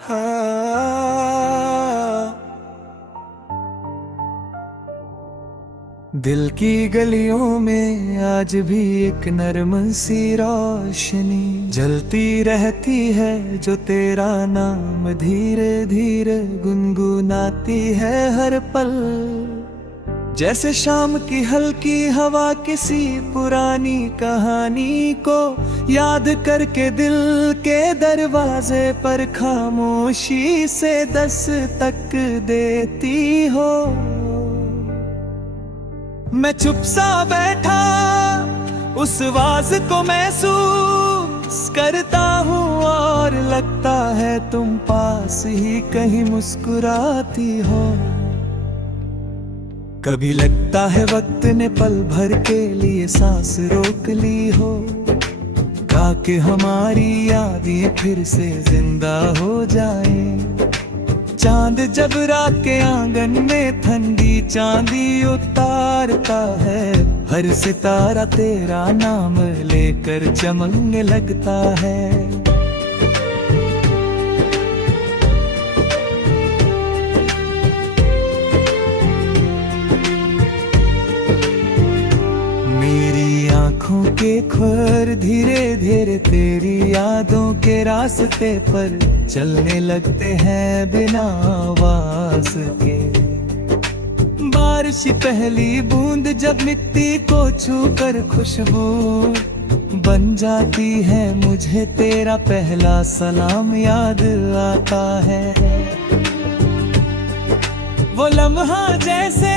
हाँ। दिल की गलियों में आज भी एक नर्म सी रोशनी जलती रहती है, जो तेरा नाम धीरे धीरे गुनगुनाती है हर पल। जैसे शाम की हल्की हवा किसी पुरानी कहानी को याद करके दिल के दरवाजे पर खामोशी से दस्तक देती हो। मैं चुप सा बैठा उस आवाज को महसूस करता हूँ, और लगता है तुम पास ही कहीं मुस्कुराती हो। कभी लगता है वक्त ने पल भर के लिए सांस रोक ली हो, ताकि हमारी यादें फिर से जिंदा हो जाएं। चांद जब रात के आंगन में ठंडी चांदी उतारता है, हर सितारा तेरा नाम लेकर चमकने लगता है। मेरी आँखों के खोर धीरे धीरे तेरी यादों के रास्ते पर चलने लगते हैं बिना आवाज के। बारिश की पहली बूंद जब मिट्टी को छूकर खुशबू बन जाती है, मुझे तेरा पहला सलाम याद आता है। वो लम्हा जैसे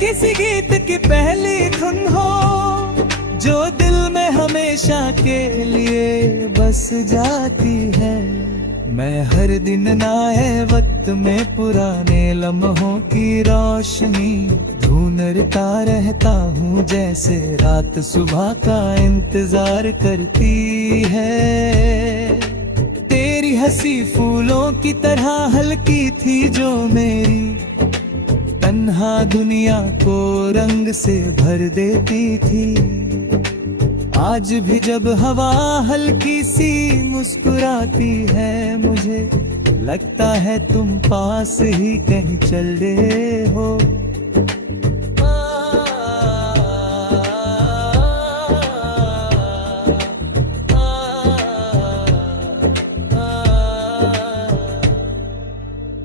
किसी गीत की पहली धुन हो, जो दिल में हमेशा के लिए बस जाती है। मैं हर दिन नए वक्त में पुराने लम्हों की रोशनी ढूंढता रहता हूँ, जैसे रात सुबह का इंतजार करती है। तेरी हंसी फूलों की तरह हल्की थी, जो मेरी तन्हा दुनिया को रंग से भर देती थी। आज भी जब हवा हल्की सी मुस्कुराती है, मुझे लगता है तुम पास ही कहीं चल रहे हो।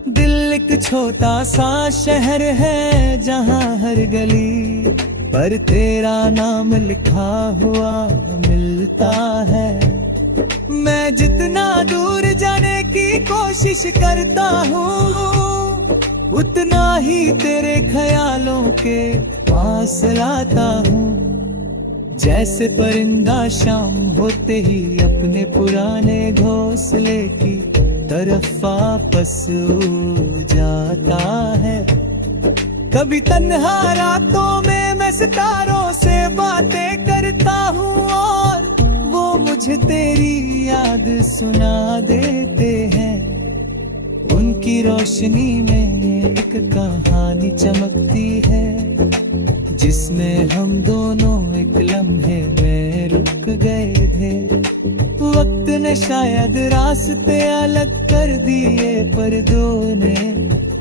दिल एक छोटा सा शहर है, जहाँ हर गली पर तेरा नाम लिखा हुआ मिलता है। मैं जितना दूर जाने की कोशिश करता हूँ, उतना ही तेरे ख्यालों के पास लाता हूँ। जैसे परिंदा शाम होते ही अपने पुराने घोंसले की तरफ वापस जाता है। कभी तन्हा रातों में मैं सितारों से बातें करता हूँ, और वो मुझे तेरी याद सुना देते हैं। उनकी रोशनी में एक कहानी चमकती है, जिसमें हम दोनों एक लम्हे में रुक गए थे। वक्त ने शायद रास्ते अलग कर दिए, पर दो ने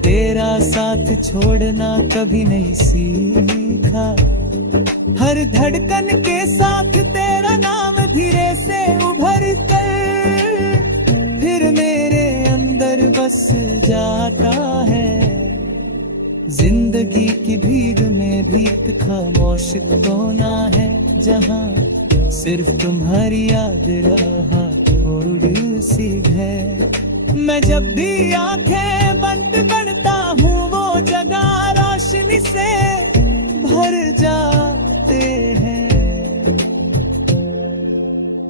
तेरा साथ छोड़ना kabhi नहीं सीखा। हर धड़कन के साथ तेरा नाम धीरे से उभर कर फिर मेरे अंदर बस जाता है। जिंदगी की भीड़ में भी एक खामोश कोना है, जहाँ सिर्फ तुम्हारी याद रहा थोड़ी सी है। मैं जब भी आंखें बंद करता हूँ, वो जगह रोशनी से भर जाते हैं।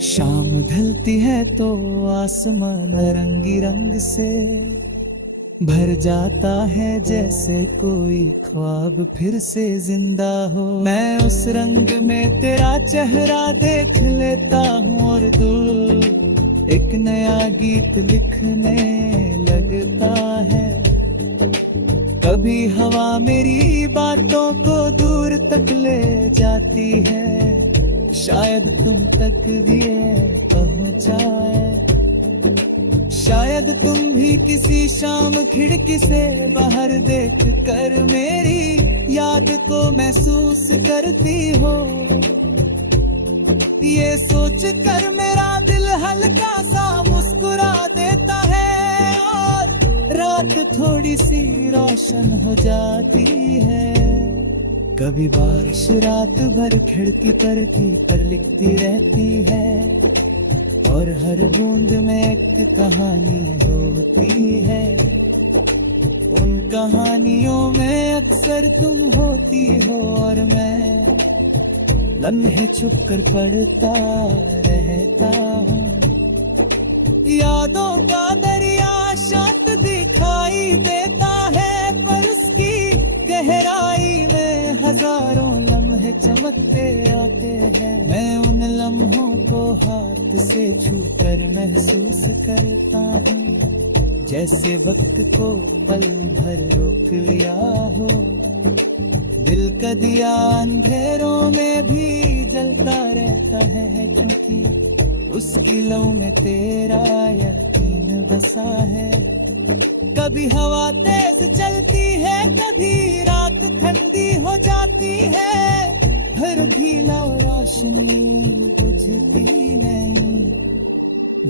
शाम ढलती है तो आसमान रंगी रंग से भर जाता है, जैसे कोई ख्वाब फिर से जिंदा हो। मैं उस रंग में तेरा चेहरा देख लेता हूँ, और दिल एक नया गीत लिखने लगता है। कभी हवा मेरी बातों को दूर तक ले जाती है, शायद तुम तक भी पहुंचाए। शायद तुम भी किसी शाम खिड़की से बाहर देख कर मेरी याद को महसूस करती हो। ये सोच कर मेरा दिल हल्का सा मुस्कुरा देता है और रात थोड़ी सी रोशन हो जाती है। कभी बारिश रात भर खिड़की पर लिखती रहती है और हर बूंद में एक कहानी होती है। उन कहानियों में अक्सर तुम होती हो और मैं लम्हे छुप कर पढ़ता रहता हूँ। यादों का दरिया शांत दिखाई देता है पर उसकी गहराई में हजारों लम्हे चमकते आते हैं। मैं उन लम्हों को हाथ से छूकर महसूस करता हूँ जैसे वक्त को पल भर रोक लिया हो। दिल का दिया अंधेरों में भी जलता रहता है क्योंकि उसकी लौ में तेरा यकीन बसा है। कभी हवा तेज चलती है कभी रात ठंडी हो जाती है हर भीला रोशनी बुझती नहीं।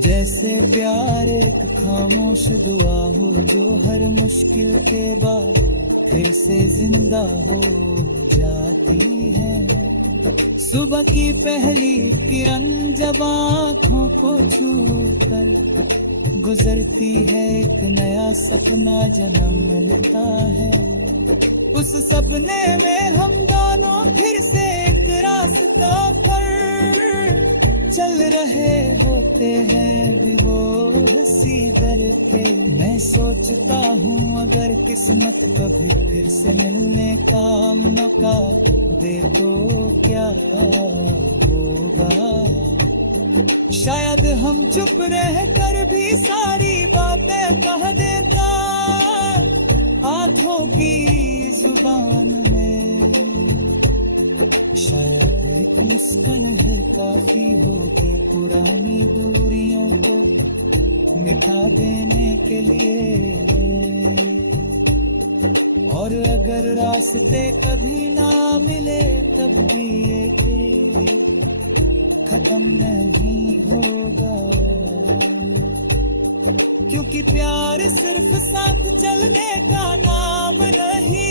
जैसे प्यार एक खामोश दुआ हो जो हर मुश्किल के बाद फिर से जिंदा हो जाती है। सुबह की पहली किरण जब आँखों को छू कर गुजरती है एक नया सपना जन्म लेता है। उस सपने में हम दोनों फिर से एक रास्ता पर चल रहे होते हैं विवो सी दर पे। मैं सोचता हूँ अगर किस्मत कभी फिर से मिलने का मौका दे तो क्या होगा। शायद हम चुप रह कर भी सारी बातें कह देता आँखों की जुबान में। शायद एक मुस्कान है काफी होगी पुरानी दूरियों को मिटा देने के लिए। और अगर रास्ते कभी ना मिले तब भी ये खत्म नहीं होगा क्योंकि प्यार सिर्फ साथ चलने का नाम नहीं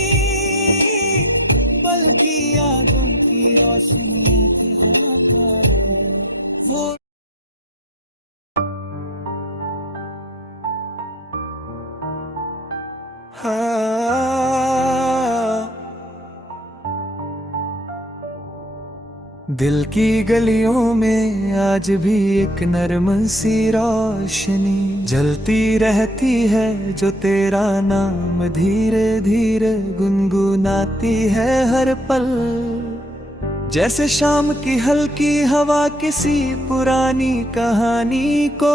बल्कि यादों की रोशनी की हाकार है वो। दिल की गलियों में आज भी एक नरम सी रोशनी जलती रहती है जो तेरा नाम धीरे धीरे गुनगुनाती है हर पल। जैसे शाम की हल्की हवा किसी पुरानी कहानी को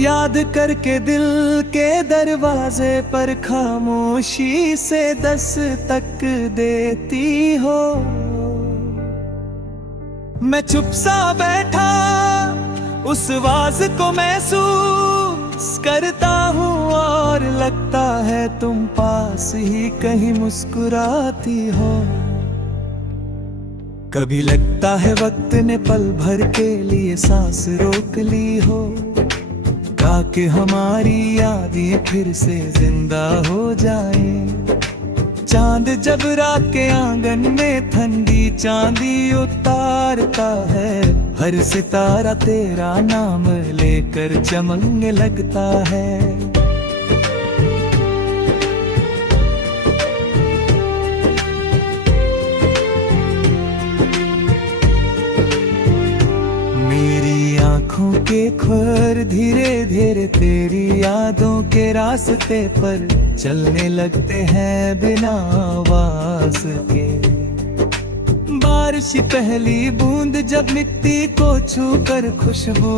याद करके दिल के दरवाजे पर खामोशी से दस्तक देती हो। मैं चुप सा बैठा उस आवाज को महसूस करता हूँ और लगता है तुम पास ही कहीं मुस्कुराती हो। कभी लगता है वक्त ने पल भर के लिए सांस रोक ली हो ताकि हमारी यादें फिर से जिंदा हो जाएं। चांद जब रात के आंगन में ठंडी चांदी उतारता है हर सितारा तेरा नाम लेकर चमकने लगता है। मेरी आँखों के खोर धीरे धीरे तेरी यादों के रास्ते पर चलने लगते हैं बिना आवाज के। बारिश की पहली बूंद जब मिट्टी को छू कर खुशबू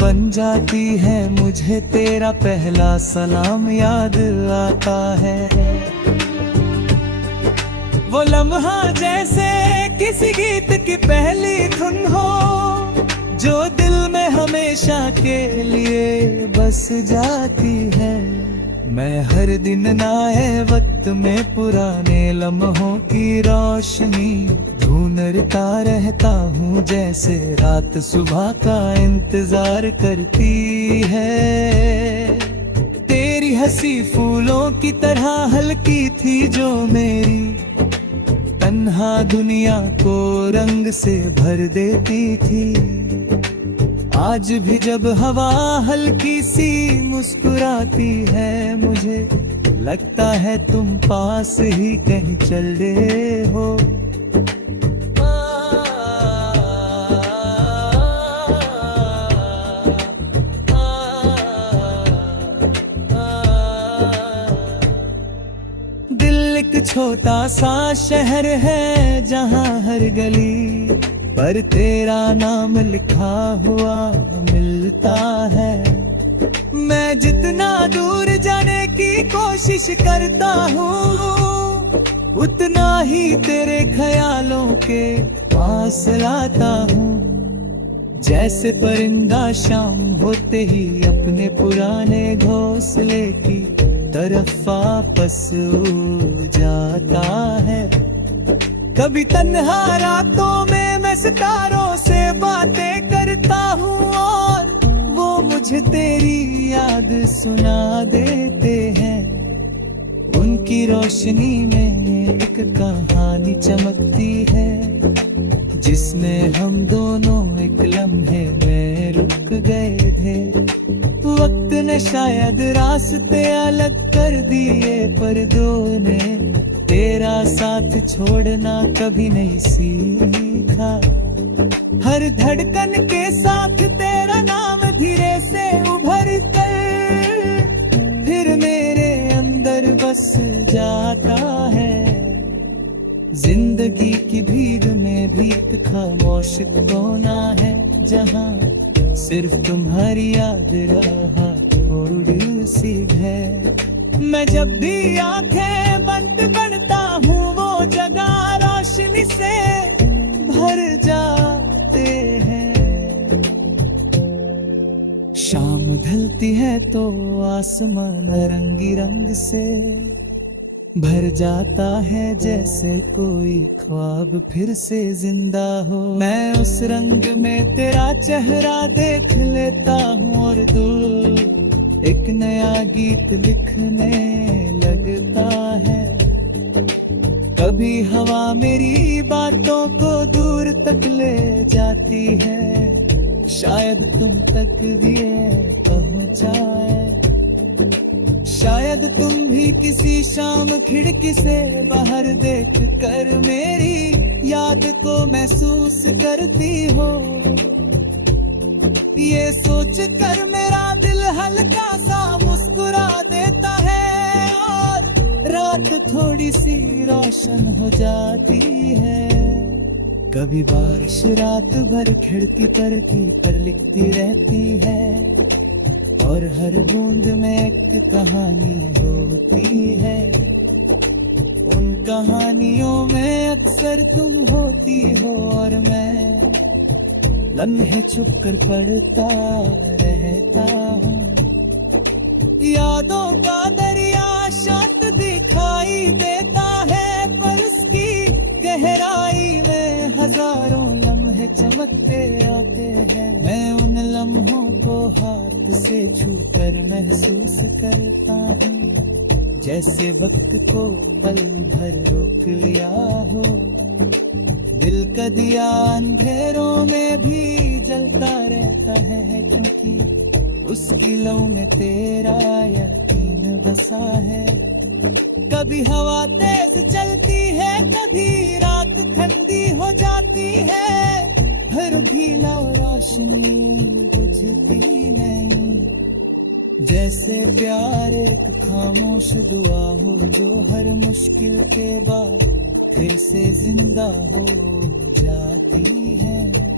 बन जाती है मुझे तेरा पहला सलाम याद आता है। वो लम्हा जैसे किसी गीत की पहली धुन हो जो दिल में हमेशा हमेशा के लिए बस जाती है। मैं हर दिन नए वक्त में पुराने लम्हों की रोशनी ढूंढता रहता हूँ, जैसे रात सुबह का इंतजार करती है। तेरी हंसी फूलों की तरह हल्की थी जो मेरी तन्हा दुनिया को रंग से भर देती थी। आज भी जब हवा हल्की सी मुस्कुराती है, मुझे लगता है तुम पास ही कहीं चल रहे हो। दिल एक छोटा सा शहर है जहाँ हर गली पर तेरा नाम लिखा हुआ मिलता है। मैं जितना दूर जाने की कोशिश करता हूँ, उतना ही तेरे ख्यालों के पास लाता हूँ। जैसे परिंदा शाम होते ही अपने पुराने घोंसले की तरफ वापस जाता है। कभी तन्हा रातों में मैं सितारों से बातें करता हूँ और वो मुझे तेरी याद सुना देते हैं। उनकी रोशनी में एक कहानी चमकती है, जिसमें हम दोनों एक लम्हे में रुक गए थे। वक्त ने शायद रास्ते अलग कर दिए, पर दो ने तेरा साथ छोड़ना कभी नहीं सीखा। हर धड़कन के साथ तेरा नाम धीरे से उभर कर फिर मेरे अंदर बस जाता है। जिंदगी की भीड़ में भी एक खामोश कोना है, जहाँ सिर्फ तुम्हारी याद रहा थोड़ी सी है। मैं जब भी आंखें बंद करता हूँ, वो जगह रोशनी से भर जाते हैं। शाम ढलती है तो आसमान रंगी रंग से भर जाता है, जैसे कोई ख्वाब फिर से जिंदा हो। मैं उस रंग में तेरा चेहरा देख लेता हूँ और दूर एक नया गीत लिखने लगता है। कभी हवा मेरी बातों को दूर तक ले जाती है, शायद तुम तक भी पहुंचाए। शायद तुम भी किसी शाम खिड़की से बाहर देख कर मेरी याद को महसूस करती हो। ये सोच कर मेरा दिल हल्का सा मुस्कुरा देता है और रात थोड़ी सी रोशन हो जाती है। कभी बारिश रात भर खिड़की पर लिखती रहती है, और हर बूंद में एक कहानी होती है। उन कहानियों में अक्सर तुम होती हो और मैं लम्हे छुप कर पढ़ता रहता हूँ। यादों का दरिया शांत दिखाई देता है, पर उसकी गहराई में हजारों लम्हे चमकते आते हैं। मैं उन लम्हों को हाथ से छू कर महसूस करता हूँ, जैसे वक्त को पल भर रोक लिया हो। दिल का दिया अंधेरों में भी जलता रहता है, क्योंकि उसकी लौ में तेरा यकीन बसा है। कभी हवा तेज चलती है, कभी रात ठंडी हो जाती है, हर भीला रोशनी बुझती नहीं। जैसे प्यार एक खामोश दुआ हो, जो हर मुश्किल के बाद फिर से जिंदा हो जाती है।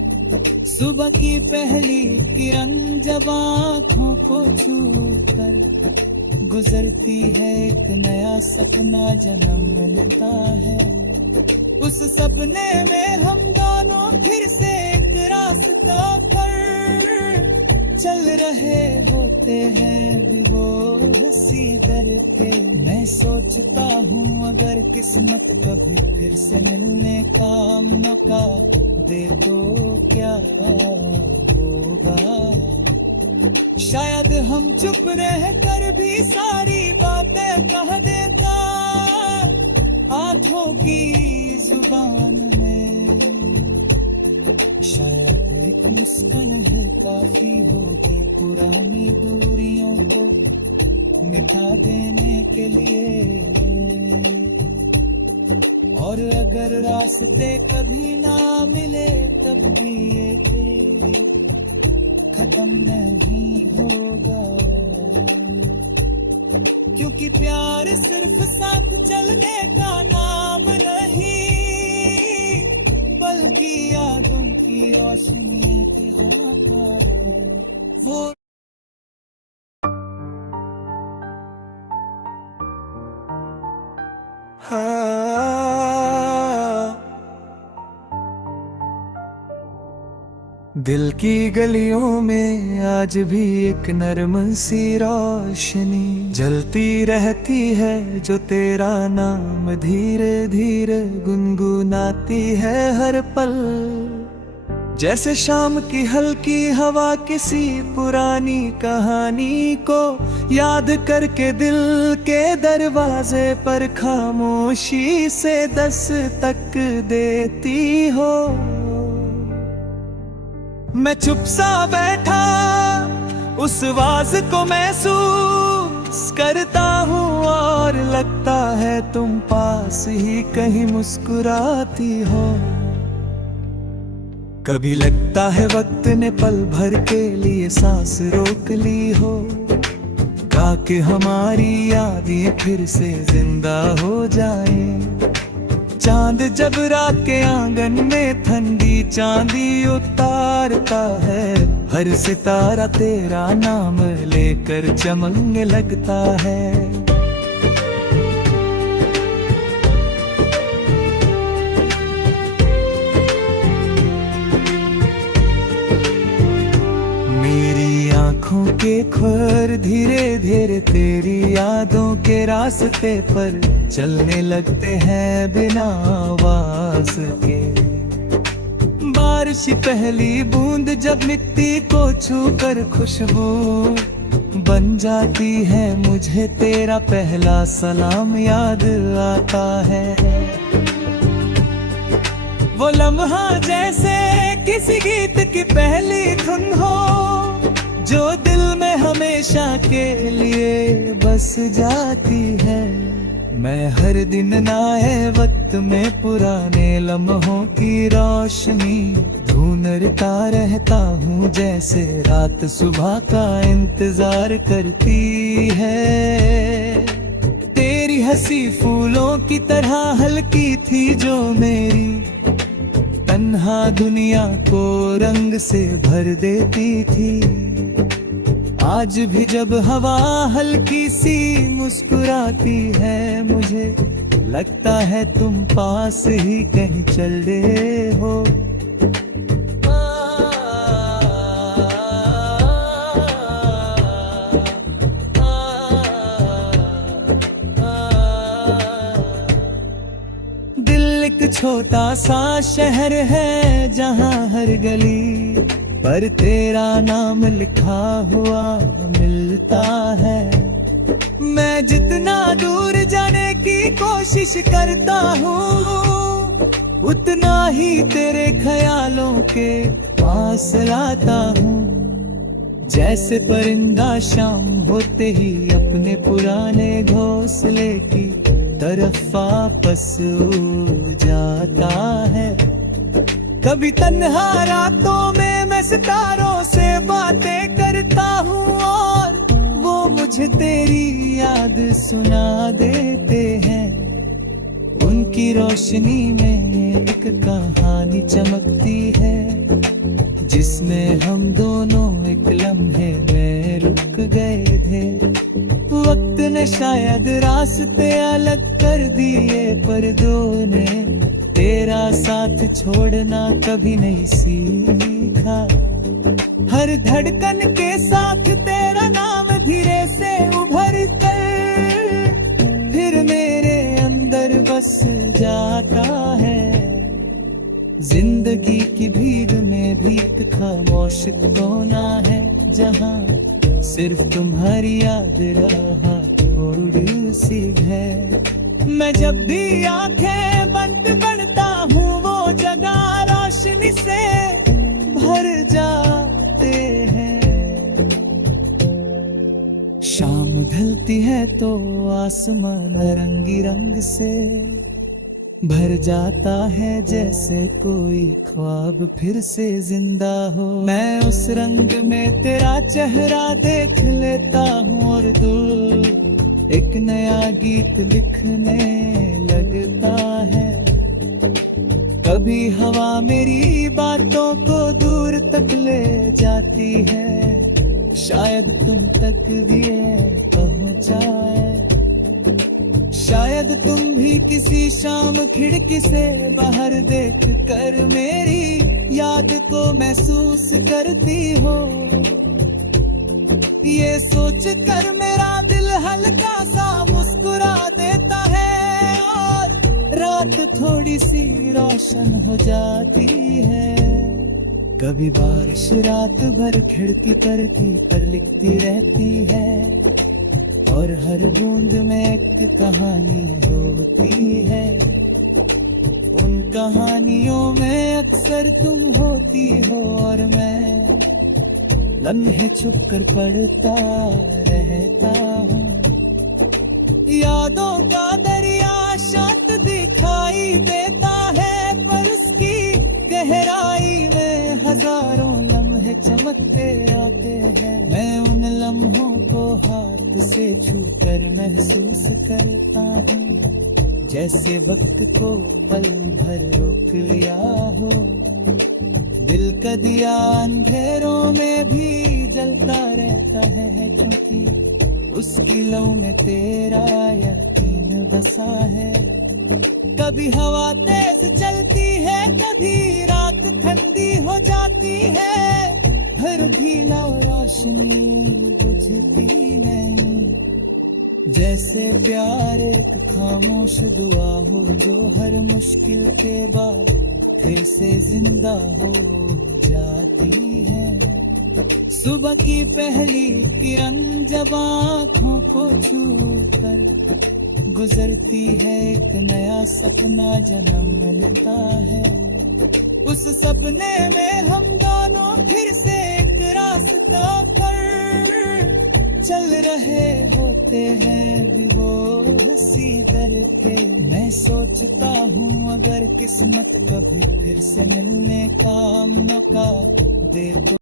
सुबह की पहली किरण जब आँखों को छू कर गुजरती है, एक नया सपना जन्म मिलता है। उस सपने में हम दोनों फिर से एक रास्ता पर रहे होते हैं विभोर सी दर के। मैं सोचता हूँ अगर किस्मत कभी फिर से मिलने का मौका दे तो क्या होगा। शायद हम चुप रह कर भी सारी बातें कह देता आंखों की जुबान में। शायद एक मुस्कान ही काफी होगी पुरानी दूरियों को मिटा देने के लिए। और अगर रास्ते कभी ना मिले तब भी ये खेल खत्म नहीं होगा। क्योंकि प्यार सिर्फ साथ चलने का नाम नहीं, बल्कि यादों की रोशनी के हाथा है वो। दिल की गलियों में आज भी एक नर्म सी रोशनी जलती रहती है जो तेरा नाम धीरे धीरे गुनगुनाती है हर पल। जैसे शाम की हल्की हवा किसी पुरानी कहानी को याद करके दिल के दरवाजे पर खामोशी से दस्तक देती हो। मैं चुप सा बैठा उस आवाज को महसूस करता हूँ और लगता है तुम पास ही कहीं मुस्कुराती हो। कभी लगता है वक्त ने पल भर के लिए सांस रोक ली हो, ताकि हमारी यादें फिर से जिंदा हो जाएं। चांद जब रात के आंगन में ठंडी चांदी उतारता है, हर सितारा तेरा नाम लेकर चमकने लगता है। मेरी आँखों के खोर धीरे धीरे तेरी यादों के रास्ते पर चलने लगते हैं बिना आवाज के। बारिश की पहली बूंद जब मिट्टी को छूकर खुशबू बन जाती है, मुझे तेरा पहला सलाम याद आता है। वो लम्हा जैसे किसी गीत की पहली धुन हो, जो दिल में हमेशा के लिए बस जाती है। मैं हर दिन नए वक्त में पुराने लम्हों की रोशनी ढूंढता रहता हूँ, जैसे रात सुबह का इंतजार करती है। तेरी हंसी फूलों की तरह हल्की थी जो मेरी तन्हा दुनिया को रंग से भर देती थी। आज भी जब हवा हल्की सी मुस्कुराती है, मुझे लगता है तुम पास ही कहीं चल रहे हो। दिल एक छोटा सा शहर है जहाँ हर गली पर तेरा नाम लिखा हुआ मिलता है। मैं जितना दूर जाने की कोशिश करता हूँ, उतना ही तेरे ख्यालों के पास लाता हूँ। जैसे परिंदा शाम होते ही अपने पुराने घोंसले की तरफ वापस उड़ जाता है। कभी तन्हा रातों में मैं सितारों से बातें करता हूँ और वो मुझे तेरी याद सुना देते हैं। उनकी रोशनी में एक कहानी चमकती है, जिसमें हम दोनों एक लम्हे में रुक गए थे। वक्त ने शायद रास्ते अलग कर दिए, पर दो ने तेरा साथ छोड़ना कभी नहीं सीखा। हर धड़कन के साथ तेरा नाम धीरे से उभर कर फिर मेरे अंदर बस जाता है। जिंदगी की भीड़ में भी एक खामोश कोना है जहाँ सिर्फ तुम्हारी याद रहा थोड़ी सी है। मैं जब भी आंखें बंद करता हूँ वो जगह रोशनी से भर जाते हैं। शाम ढलती है तो आसमान रंगी रंग से भर जाता है जैसे कोई ख्वाब फिर से जिंदा हो। मैं उस रंग में तेरा चेहरा देख लेता हूँ और दिल एक नया गीत लिखने लगता है। कभी हवा मेरी बातों को दूर तक ले जाती है, शायद तुम तक भी ये पहुंचाए। शायद तुम भी किसी शाम खिड़की से बाहर देख कर मेरी याद को महसूस करती हो। ये सोच कर मेरा दिल हल्का सा मुस्कुरा देता है और रात थोड़ी सी रोशन हो जाती है। कभी बारिश रात भर खिड़की पर लिखती रहती है और हर बूंद में एक कहानी होती है। उन कहानियों में अक्सर तुम होती हो और मैं लम्हे छुप कर पढ़ता रहता हूँ। यादों का दरिया शांत दिखाई देता है पर उसकी गहराई में हजारों लम्हे चमकते आते हैं। मैं उन लम्हों को हाथ से छूकर महसूस करता हूँ जैसे वक्त को पल भर रोक लिया हो। दिल का दिया अंधेरों में भी जलता रहता है क्योंकि उसकी लौ में तेरा यकीन बसा है। कभी हवा तेज चलती है कभी रात ठंडी हो जाती है, फिर भी लौ रोशनी बुझती नहीं। जैसे प्यार एक खामोश दुआ हो जो हर मुश्किल के बाद फिर से जिंदा हो जाती है। सुबह की पहली किरण जब आँखों को छू कर गुजरती है एक नया सपना जन्म मिलता है। उस सपने में हम दोनों फिर से एक रास्ता पर चल रहे होते हैं विभोर सी दर के। मैं सोचता हूँ अगर किस्मत कभी फिर से मिलने का मौका दे तो